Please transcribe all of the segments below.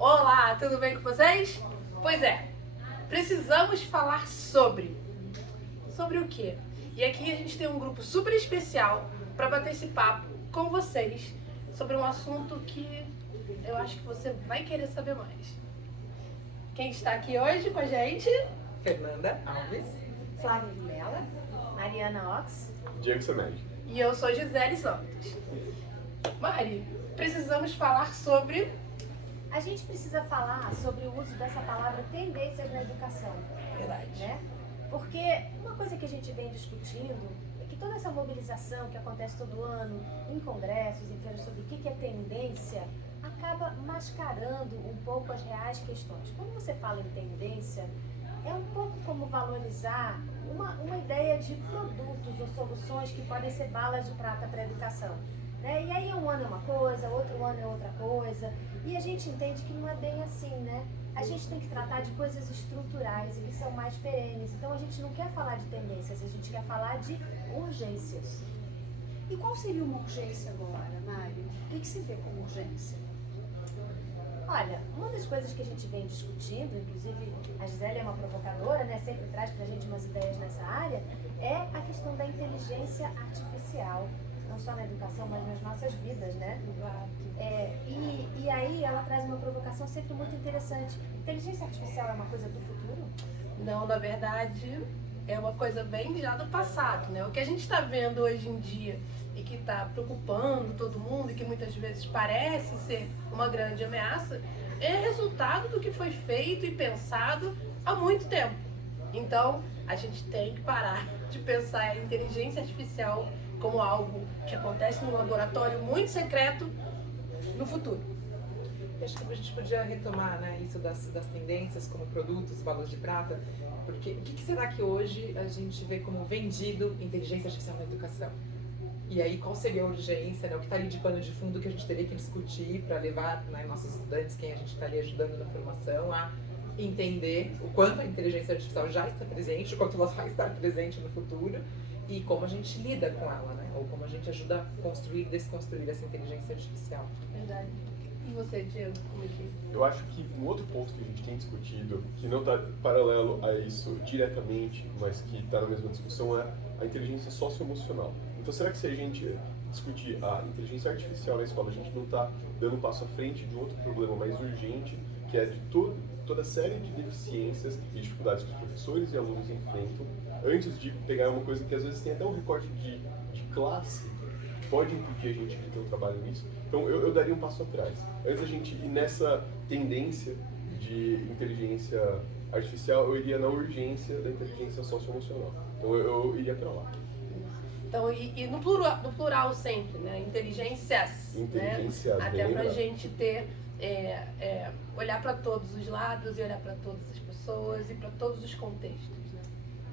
Olá, tudo bem com vocês? Pois é, precisamos falar sobre o quê? E aqui a gente tem um grupo super especial para bater esse papo com vocês sobre um assunto que eu acho que você vai querer saber mais. Quem está aqui hoje com a gente? Fernanda Alves, Flávia Vilela, Mariana Ox, Diego Semed. E eu sou Gisele Santos. Mari, precisamos falar sobre... A gente precisa falar sobre o uso dessa palavra tendências na educação. Verdade. Né? Porque uma coisa que a gente vem discutindo é que toda essa mobilização que acontece todo ano em congressos, em feiras sobre o que é tendência, acaba mascarando um pouco as reais questões. Quando você fala em tendência, é um pouco como valorizar uma ideia de produtos ou soluções que podem ser balas de prata para a educação. Né? E aí um ano é uma coisa, outro ano é outra coisa, e a gente entende que não é bem assim, né? A gente tem que tratar de coisas estruturais e que são mais perenes. Então a gente não quer falar de tendências, a gente quer falar de urgências. E qual seria uma urgência agora, Mário? O que se vê como urgência? Olha, uma das coisas que a gente vem discutindo, inclusive a Gisele é uma provocadora, né? Sempre traz pra gente umas ideias nessa área, é a questão da inteligência artificial. Não só na educação, mas nas nossas vidas, né? E aí ela traz uma provocação sempre muito interessante. Inteligência artificial é uma coisa do futuro? Não, na verdade, é uma coisa bem já do passado, né? O que a gente está vendo hoje em dia e que está preocupando todo mundo e que muitas vezes parece ser uma grande ameaça, é resultado do que foi feito e pensado há muito tempo. Então, a gente tem que parar de pensar em inteligência artificial como algo que acontece num laboratório muito secreto no futuro. Acho que a gente podia retomar, né, isso das tendências como produtos, balas de prata, porque o que será que hoje a gente vê como vendido inteligência artificial na educação? E aí qual seria a urgência, né, o que está ali de pano de fundo que a gente teria que discutir para levar, né, nossos estudantes, quem a gente está ali ajudando na formação, a entender o quanto a inteligência artificial já está presente, o quanto ela vai estar presente no futuro, e como a gente lida com ela, né? Ou como a gente ajuda a construir e desconstruir essa inteligência artificial. Verdade. E você, Diego, como é que... Eu acho que um outro ponto que a gente tem discutido, que não está paralelo a isso diretamente, mas que está na mesma discussão, é a inteligência socioemocional. Então, será que se a gente discutir a inteligência artificial na escola, a gente não está dando um passo à frente de um outro problema mais urgente, que é de toda a série de deficiências e dificuldades que os professores e alunos enfrentam, antes de pegar uma coisa que às vezes tem até um recorte de classe, que pode impedir a gente de ter um trabalho nisso. Então eu daria um passo atrás. Antes da gente ir nessa tendência de inteligência artificial, eu iria na urgência da inteligência socioemocional. Então eu iria para lá. Então, e no plural sempre, né? Inteligências. Inteligências, né? Até pra lembrado. gente ter, olhar para todos os lados e olhar para todas as pessoas e para todos os contextos. Né?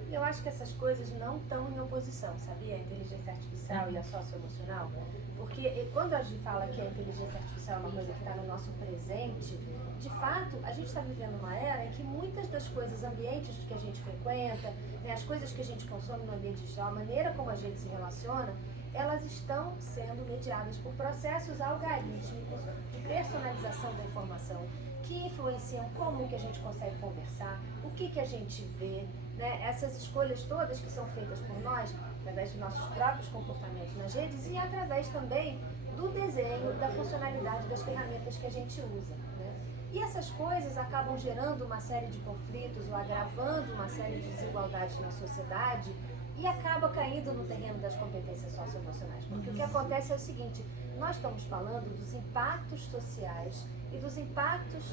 Eu acho que essas coisas não estão em oposição, sabia? A inteligência artificial e a socioemocional. Porque quando a gente fala que a inteligência artificial é uma coisa que está no nosso presente, de fato, a gente está vivendo uma era em que muitas das coisas, ambientes que a gente frequenta, né, as coisas que a gente consome no ambiente digital, a maneira como a gente se relaciona, elas estão sendo mediadas por processos algorítmicos de personalização da informação, que influenciam como que a gente consegue conversar, o que a gente vê, né? Essas escolhas todas que são feitas por nós, através dos nossos próprios comportamentos nas redes e através também do desenho, da funcionalidade das ferramentas que a gente usa. Né? E essas coisas acabam gerando uma série de conflitos ou agravando uma série de desigualdades na sociedade e acaba caindo no terreno das competências socioemocionais. Porque o que acontece é o seguinte, nós estamos falando dos impactos sociais e dos impactos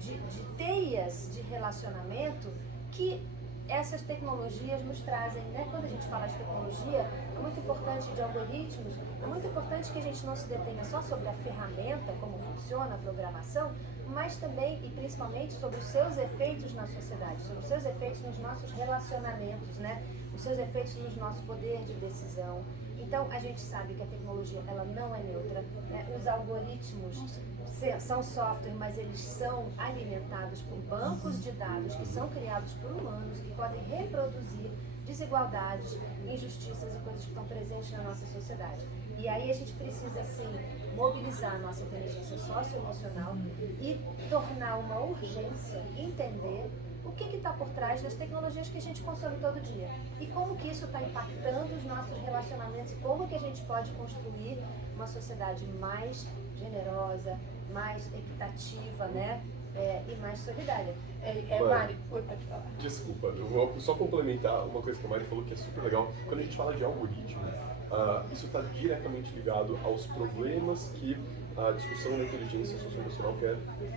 de teias de relacionamento que essas tecnologias nos trazem, né? Quando a gente fala de tecnologia, é muito importante, de algoritmos, é muito importante que a gente não se detenha só sobre a ferramenta, como funciona a programação, mas também e principalmente sobre os seus efeitos na sociedade, sobre os seus efeitos nos nossos relacionamentos, né? Os seus efeitos no nosso poder de decisão. Então, a gente sabe que a tecnologia ela não é neutra, né? Os algoritmos são software, mas eles são alimentados por bancos de dados que são criados por humanos e que podem reproduzir desigualdades, injustiças e coisas que estão presentes na nossa sociedade. E aí a gente precisa, assim, mobilizar a nossa inteligência socioemocional e tornar uma urgência entender o que está por trás das tecnologias que a gente consome todo dia e como que isso está impactando os nossos relacionamentos e como que a gente pode construir uma sociedade mais generosa, mais equitativa, né? E mais solidária. Mari, pode falar. Desculpa, eu vou só complementar uma coisa que a Mari falou que é super legal. Quando a gente fala de algoritmo, isso está diretamente ligado aos problemas que a discussão da inteligência socioemocional quer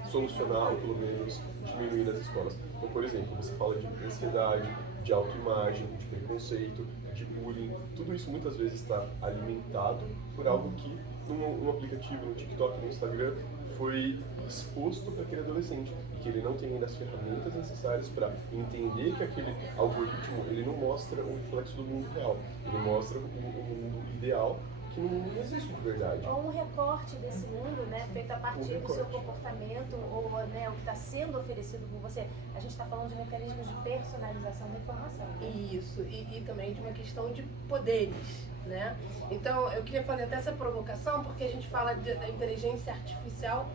solucionar ou pelo menos diminuir nas escolas. Então, por exemplo, você fala de ansiedade, de autoimagem, de preconceito, de bullying. Tudo isso muitas vezes está alimentado por algo que num aplicativo, no TikTok, no Instagram, foi exposto para aquele adolescente e que ele não tem ainda as ferramentas necessárias para entender que aquele algoritmo ele não mostra um reflexo do mundo real, ele mostra um mundo ideal que não existe de verdade. Ou um recorte desse mundo, né, feito a partir do seu comportamento ou né, o que está sendo oferecido por você. A gente está falando de mecanismos de personalização da informação. Isso, e também de uma questão de poderes, né? Então, eu queria fazer até essa provocação, porque a gente fala da inteligência artificial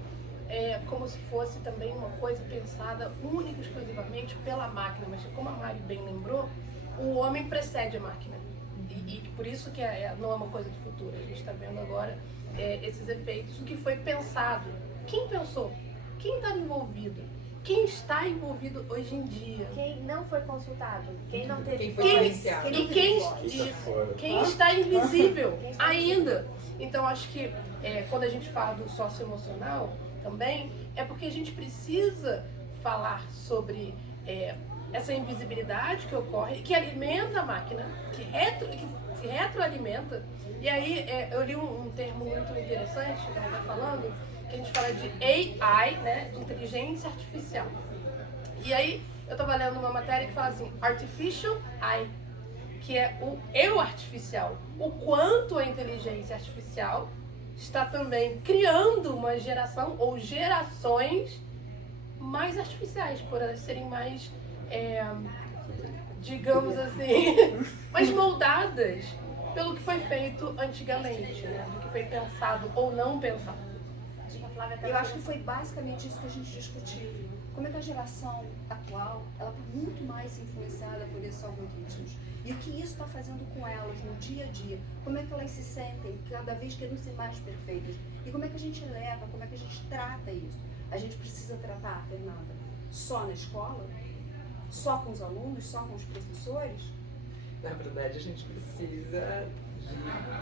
como se fosse também uma coisa pensada única e exclusivamente pela máquina, mas como a Mari bem lembrou, o homem precede a máquina. E por isso que não é uma coisa de futuro. A gente está vendo agora esses efeitos, o que foi pensado. Quem pensou? Quem está envolvido? Quem está envolvido hoje em dia? Quem não foi consultado? Quem não teve... Quem foi silenciado? E quem está invisível ainda. Então, acho que quando a gente fala do socioemocional também, é porque a gente precisa falar sobre essa invisibilidade que ocorre, que alimenta a máquina, que se retroalimenta. E aí eu li um termo muito interessante, que ela está falando, que a gente fala de AI, né, de inteligência artificial. E aí eu estava lendo uma matéria que fala assim, Artificial AI, que é o eu artificial. O quanto a inteligência artificial está também criando uma geração ou gerações mais artificiais, por elas serem mais, digamos assim, mais moldadas pelo que foi feito antigamente, né? Do que foi pensado ou não pensado. Eu acho que foi basicamente isso que a gente discutiu. Como é que a geração atual, ela está muito mais influenciada por esses algoritmos. E o que isso está fazendo com elas no dia a dia. Como é que elas se sentem cada vez querendo ser mais perfeitas. E como é que a gente leva, como é que a gente trata isso. A gente precisa tratar, Fernanda, só na escola? Só com os alunos? Só com os professores? Na verdade, a gente precisa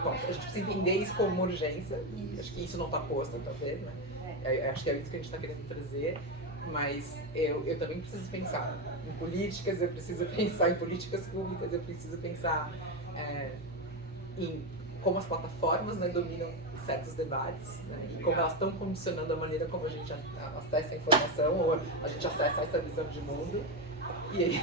Bom, a gente precisa entender isso como uma urgência. E acho que isso não está posto, talvez, né? Acho que é isso que a gente está querendo trazer. Mas eu também preciso pensar em políticas, eu preciso pensar em políticas públicas, eu preciso pensar em como as plataformas, né, dominam certos debates, né, e como elas estão condicionando a maneira como a gente acessa a informação ou a gente acessa essa visão de mundo. E aí,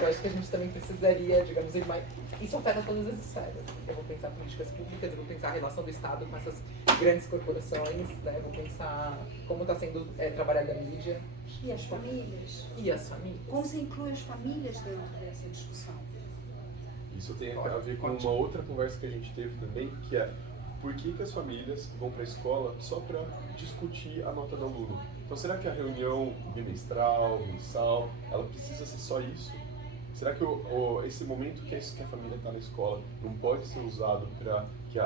eu acho que a gente também precisaria, digamos, ir mais... Isso afeta todas as esferas. Eu vou pensar políticas públicas, eu vou pensar a relação do Estado com essas grandes corporações, né? Eu vou pensar como está sendo trabalhada a mídia. E as famílias? E as famílias. Como você inclui as famílias dentro dessa discussão? Isso tem a ver com uma outra conversa que a gente teve também, que é por que as famílias vão para a escola só para discutir a nota do aluno? Então, será que a reunião bimestral, mensal, ela precisa ser só isso? Será que esse momento que a família está na escola não pode ser usado para que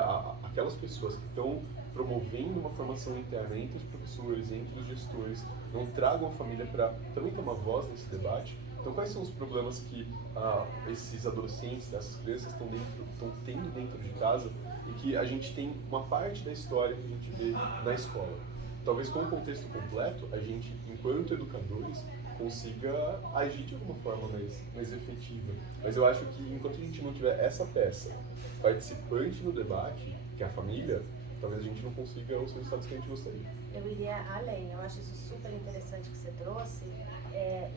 aquelas pessoas que estão promovendo uma formação interna entre os professores, entre os gestores, não tragam a família para também ter uma voz nesse debate? Então, quais são os problemas que esses adolescentes, essas crianças estão tendo dentro de casa e que a gente tem uma parte da história que a gente vê na escola? Talvez com o contexto completo, a gente, enquanto educadores, consiga agir de alguma forma mais efetiva. Mas eu acho que enquanto a gente não tiver essa peça participante no debate, que é a família, talvez a gente não consiga os resultados que a gente gostaria. Eu iria além, eu acho isso super interessante que você trouxe,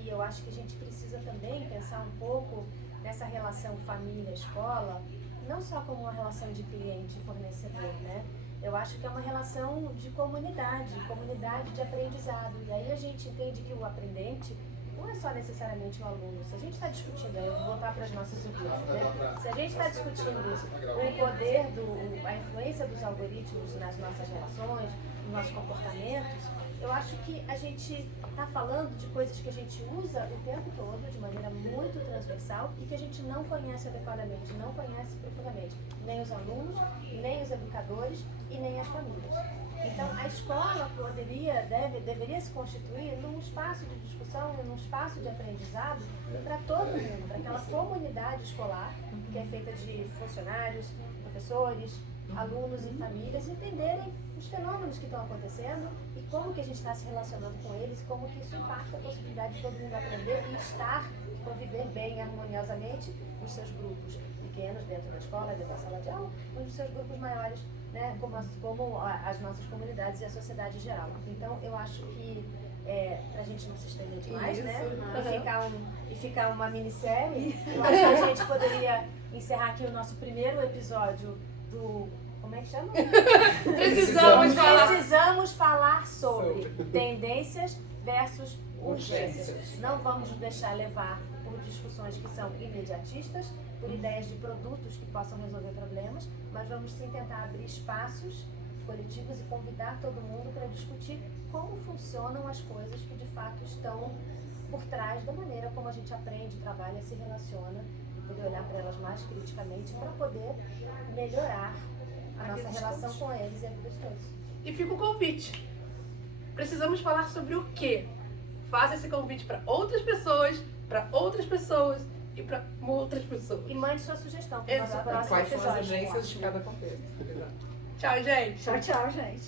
e eu acho que a gente precisa também pensar um pouco nessa relação família-escola, não só como uma relação de cliente e fornecedor, né? Eu acho que é uma relação de comunidade de aprendizado. E aí a gente entende que o aprendente, não é só necessariamente o aluno. Se a gente está discutindo, eu vou voltar para as nossas opiniões, né? Se a gente está discutindo o poder, a influência dos algoritmos nas nossas relações, nos nossos comportamentos, eu acho que a gente está falando de coisas que a gente usa o tempo todo, de maneira muito transversal, e que a gente não conhece adequadamente, não conhece profundamente, nem os alunos, nem os educadores e nem as famílias. Então, a escola deveria se constituir num espaço de discussão, num espaço de aprendizado para todo mundo, para aquela comunidade escolar, que é feita de funcionários, professores, alunos e famílias, entenderem os fenômenos que estão acontecendo e como que a gente está se relacionando com eles, e como que isso impacta a possibilidade de todo mundo aprender e estar, conviver bem, harmoniosamente, nos seus grupos pequenos, dentro da escola, dentro da sala de aula, ou nos seus grupos maiores, né, como as nossas comunidades e a sociedade em geral. Então, eu acho que, pra gente não se estender demais, Isso, né, uhum. e ficar uma minissérie, eu acho que a gente poderia encerrar aqui o nosso primeiro episódio do... Como é que chama? Precisamos falar sobre tendências versus urgências. Não vamos nos deixar levar por discussões que são imediatistas, por ideias de produtos que possam resolver problemas, mas vamos sim tentar abrir espaços coletivos e convidar todo mundo para discutir como funcionam as coisas que de fato estão por trás da maneira como a gente aprende, trabalha, se relaciona, e poder olhar para elas mais criticamente para poder melhorar a nossa relação com eles e a vida de todos. E fica o convite. Precisamos falar sobre o quê? Faça esse convite para outras pessoas e para outras pessoas. E mande sua sugestão para o Exato. próximo Quais são as episódio. urgências de cada contexto. Exato. Tchau, gente. Tchau, tchau, gente.